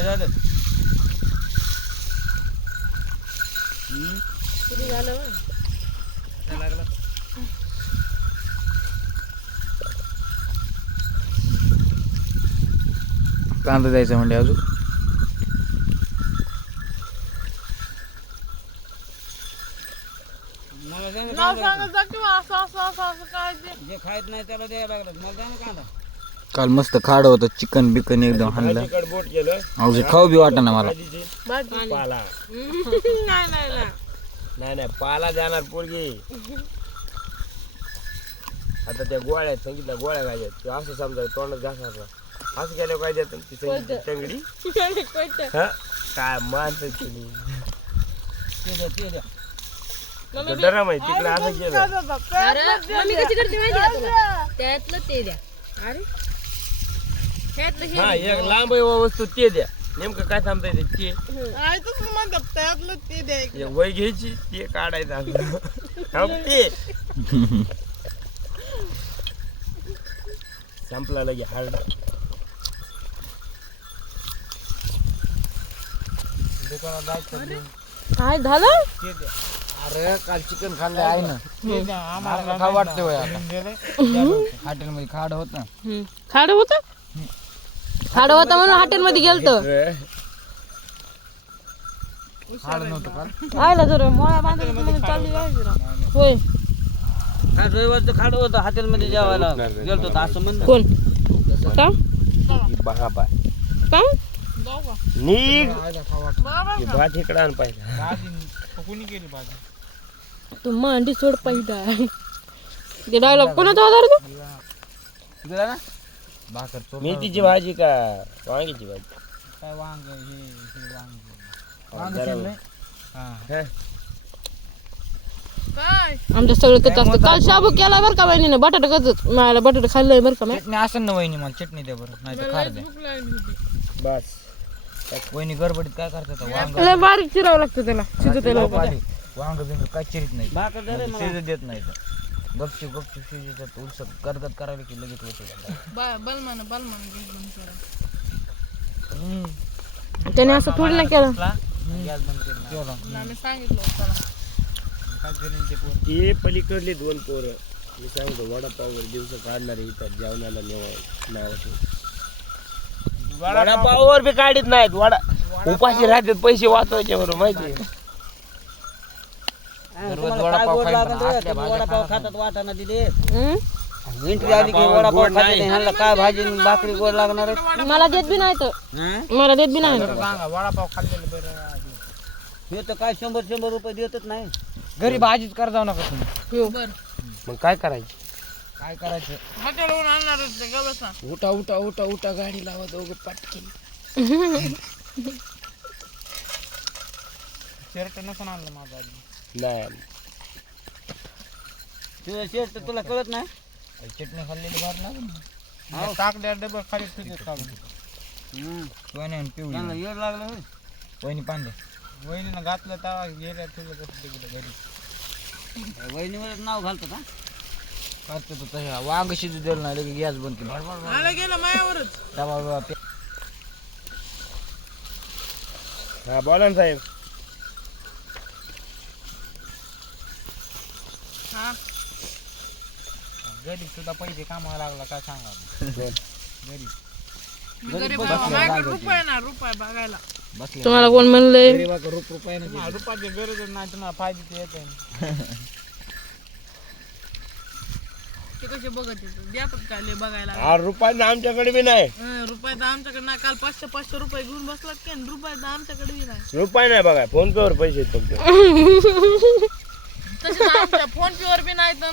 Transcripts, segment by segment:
काय झालं. किती झालं बघ. काय लागलं. कांदा द्यायचा म्हणजे अजून. मला. सांगत जा किंवा असं असं असं असं काय ते? जे खायत नाही त्याला द्यायला लागलं. मला द्या ना कांदा. काल मस्त खाड होतं चिकन बिकन एकदम हाणलं. बोट गेलं. अजून खाऊ बी वाटा ना मला पाला. नाही नाही नाही. नाही नाही पाला जाणार पोरगी. आता त्या गोळ्या आहेत सांगितलं गोळ्या आहेत? ते असं समजा तोंडात घासणार ना. असं केल्यावर काय देतात ती सांगितली टंगडी कोणतं? हा? काय माणसं तुम्ही ते द्या ते द्या तो डरम आहे तिकडे असं केलं. अरे मम्मी कशी करते माहिती का तुला? त्यातलं ते द्या. अरे. हे. एक लांब आहे वस्तू ते द्या. नेमकं काय थांबता येते ते. त्यातलं ते द्या एक वय घ्यायची ते काढायचं हा, ते. संपला लगे हार्ड दुकानात जायचं काय झालं? ते द्या. अरे काल चिकन खाल्लं आहे ना. ते द्या आम्हाला खाऊ वाटतं. आता. द्या. हॉटेलमध्ये खाड होत. ना खाड होत? खाड होता म्हणून हॉटेलमध्ये गेलतो. काल आयला जर मोळा बांधून म्हणून चालली. होय. रविवारचं खाडं होतं हॉटेलमध्ये जेवायला. गेलतो तर असं म्हणलं. कोण? का? का. ते भात इकडं आण पाहिजे भाजी कोणी केली भाजी. तू मांडी सोड पहिला. ते डायलॉग कोणाचा होता रे तो? ना? भाकर चोर मेथीची भाजी का? वांग्याची भाजी. काय वांग हे हे वांग वांग जरा- शिजलंय. हा. हा. आमच्या सगळं कच असतं? काल शाबू केलाय बरं का बहिणीनं बटाटा कचत मला बटाटा खाल्लंय बरं का मी चटणी असेल ना वहिनी मला? चटणी द्या बरं नाही तर खार द्या बस. वहिनी गडबडीत काय करतात? वांग लय बारीक चिरावं लागतं त्याला. शिजत. वांग बिंग काय चिरीत नाही दे. शिजत देत नाही गपचूप गपचूप शिजतात उलसत गदगद करायला की लगेच होते. त्याने असं थोडी ना केलं. गॅस बंद केला. काय करीन ते पोर? ते पलीकडले दोन पोरं. मी सांगतो वडापाववर दिवस काढणारे इथं जेवणाला नेवा नावाचे. वडापाववर बी काढत नाहीत. वडा उपाशी राहतात पैसे वाचवायचे बरोबर माहिती आहे? दररोज तुम्हाला काय वडापाव गोड खाईन लागन पण रे? असल्या तुम्ही भाज्या वडापाव खाणार खातात वाटाणा दिले. हं? एंट्री आली की वडापाव गोड खाते नाही. ह्यांना काय भाजी आणि भाकरी गोड लागणार आहे? मला देत बी नाही तर. हं? मला देत बी नाही. सांगा वडापाव खाल्लेलं बरं हे तर काय शंभर शंभर रुपये देतच नाही. घरी भाजीच कर जाऊ नका तुम्ही. मग काय करायचं? काय करायचं? उठा उठा उठा उठा गाडी लावा दोघं पटकी शर्ट नसून आणलं माझा आधी तुझं तुला कळत नाही. चटणी खाल्लेली भार लागेल ना. मी टाकल्या डबल खाली ठेवते काढून हं. वहिनी आणि पिवळी त्यांना येड लागलं होय. वहिनी वहिनीनं घातलं तेव्हा गेल्या तुझं कसं तिकडे घरी. वहिनीवर नाव घालतो का करतो तो तशा वांग शिजू दिलं नाही लगे गॅस बंद केली. भडभड डबा बिबा पे- हा बोला ना साहेब. गरीब सुद्धा पैसे कामाला लागला काय सांगा. गरीब. बसले तुम्हाला कोण म्हणलंय? रूप. रुपयाची गरज नाही तुम्हाला फायदे येते. ते कसे बघत येतो देतात काय लय बघायला? रुपयानं आमच्याकडे बी नाही. हं, रुपये तर आमच्याकडे नाही. काल पाचशे पाचशे रुपये घेऊन बसलात की आणि रुपये तर आमच्याकडे बी नाही. रुपये नाही बघा फोन पे वर पैसे आहेत आमच्या फोन पे वर बी नाही तर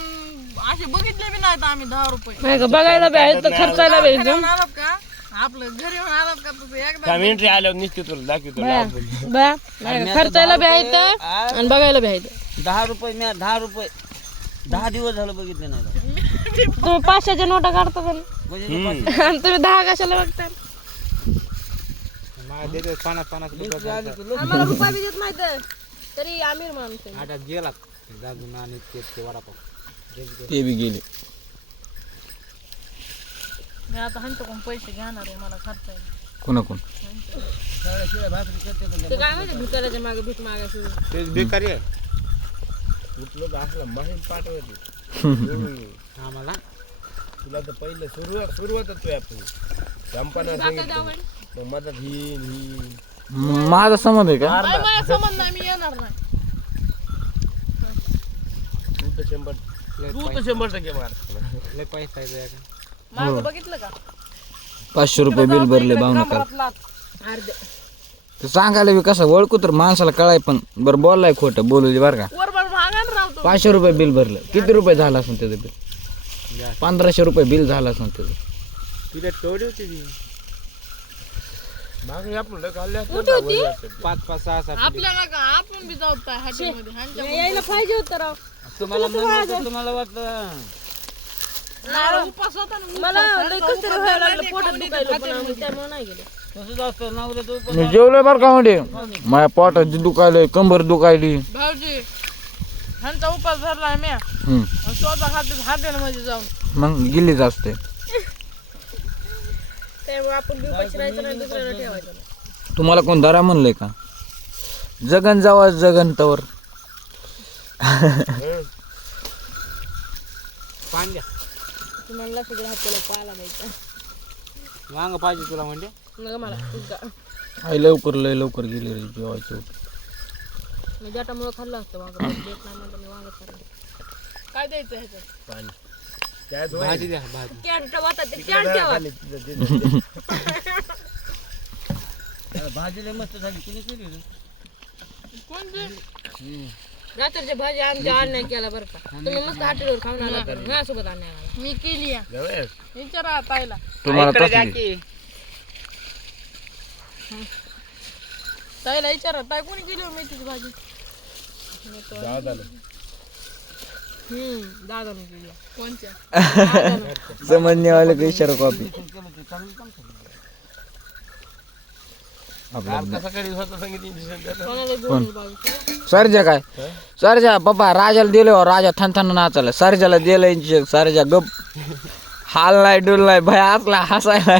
असे बघितले बी नाहीत आम्ही दहा रुपये. नाही का? बघायला बी आहेत तर खर्चायला बी आहेत. आलात का? आपलं घरी येऊन आलात का तसं एकदा काय मिनिटरी आल्यावर निश्चित तुला दाखवतो बया लांबून. बया नाही का, खर्चायला बी आहेत आणि बघायला बी आहेत. दहा रुपये मी दहा रुपये. दहा दिवस झालं बघितले नाही. बा. तुम्ही पाचशेच्या नोटा काढता का नाही? म्हणजे ते. आणि तुम्ही दहा कशाला बघता? देते पन्नास आम्हाला रुपये बी देत माहीत तरी आमिर माणूस आहे. गेला. दादून आणि ते ते वडापाव. ते बी गेले. मी आता ह्यांच्याकडून पैसे घेणार आहे मला खर्चायला कोणाकोण सगळ्या शिळ्या भाकरी करते का ते काय माहिती भिकाऱ्याच्या मागे भीक मागायचं तेच बेकारी आहे. उठलं तर असला माहीत पाठवते आम्हाला? तुला तर पहिलं सुरुवात सुरुवातच तू आपण संपना सांगितलं मग मदत ही ही माझा संबंध आहे का? नाही तू तर शंभर. तू तर शंभर टक्के मार. लय पैसा आहे तुझ्याकडे. माझं बघितलं का? पाचशे रुपये बिल भरले. अर्धे. तर सांगायला बी कसं ओळखू तर माणसाला कळाय पण बरं बोललाय खोटं बोलू बरं का? वर बर ना रावतो पाचशे रुपये बिल भरलं. किती रुपये झालं असेल त्याचं बिल? पंधराशे रुपये बिल झालं असेल त्याचं. तिला तेवढी होती ती. मागे आपण लय खाल्ले असते ना, वरी असते. पाच पाच सहा सात आपल्याला का? आपण बी जाऊ हॉटेलमध्ये. यायला पाहिजे होतं राव. तुम्हाला म्हणलं तुम्हाला वाटलं? नारळ. उपास होता ना मला लय कसं तरी व्हायला लागलं पोटात दुखायला पण आम्ही त्यामुळे नाही गेले. तसंच असतं नवऱ्या तू मी जेवलोय बरं का म्हणजे? माझ्या पोटात दुखायलंय कंबर दुखायली. भाऊजी ह्यांचा उपास मी हम्म. स्वतः खाते जाऊन. मग गिल्लीच असते. त्यामुळे आपण बी उपाशी राहायचं नाही दुसऱ्याला ठेवायचं नाही. तुम्हाला कोण दरा म्हणलंय का? जगन जावा जगन तवर. पाणी द्या तुम्हाला सगळं हाताला पाहायला माहिती वांग पाहिजे तुला म्हणजे? मला तुझा आई लवकर लय लवकर गेली रे जेवायचं मी जटामुळे खाल्लं असतं वांग पण देत नाही म्हणलं मी वांग खाल्लं. काय द्यायचं ह्याच्यात? पाणी. त्यात होय. भाजी द्या भाजी. कॅन्ट वाटत ते कॅन्ट ठेवा खाली तिथं- तिथं- तिथं. भाजी लय मस्त झाली. कुणी केली रे? कोणते? रात्रीची भाजी आमच्या अन्याय केला बरं का तुम्ही मस्त हॉटेलवर खाऊन आला तर माझ्यासोबत अन्याय आला मी केली या. विचारा ताईला तुम्हाला इकडे की. ताईला विचारा ताई कोणी केली हो मेथीची भाजी. हम्म दादाने केली कोणत्या समजणे वाले का इशारा कॉपी आपला सांगितलं इंजेक्शन सरजा काय? सरजा पप्पा राजाला दिले राजा थन थन नाचायला. सरजाला दिलं इंजेक्शन सरजा गप. हाल नाही डुल नाही भय असला हसायला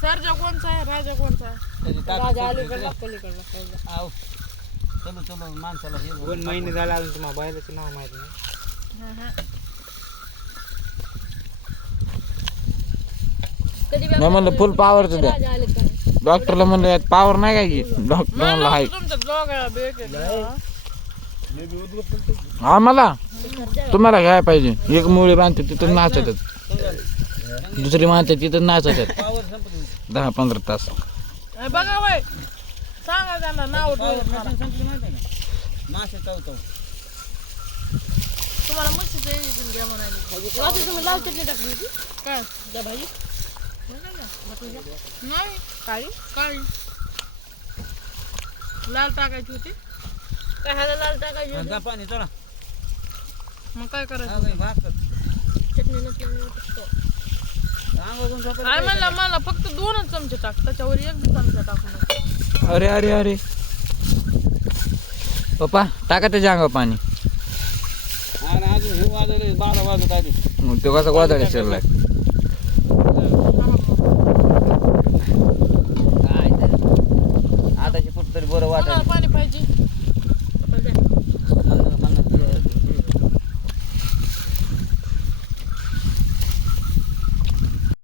सरजा कोणचा आहे? राजा कोणचा आहे? त्याची ताकद राजा अलीकडला पलीकडला पाहिजे आव. चलो चलो माणसाला हे दोन महिने झाले अजून तुम्हाला नाव माहीत नाही. कधी बी मी म्हणलं फुल पॉवरचं द्या. राजा डॉक्टरला म्हणलं यात पॉवर नाही काय की? डॉक्टर म्हणलं हाय. हे. आम्हाला? तुम्हाला घ्यायला पाहिजे. एक मुळी बांधते तिथं नाचतात. दुसरी बांधते तिथं नाचतात. दहा पंधरा तास. बघा वय सांगा त्यांना नाव तुम्हाला घ्या म्हणाले. काय? भाजी नाही काळी? काळी. लाल टाकायची होती. काय ह्याला लाल टाकायची होती? जा पाणी चला. मग काय करायचं? हा. चटणी नसल्यामुळे काय म्हणलं मला फक्त दोनच चमचे टाक. त्याच्यावर एक बी चमचा टाकू नको. अरे अरे अरे. पप्पा टाका त्याच्या अंगावर पाणी. हे बारा वाजत आली मग तो कसा गोदाडे शिरलाय. काय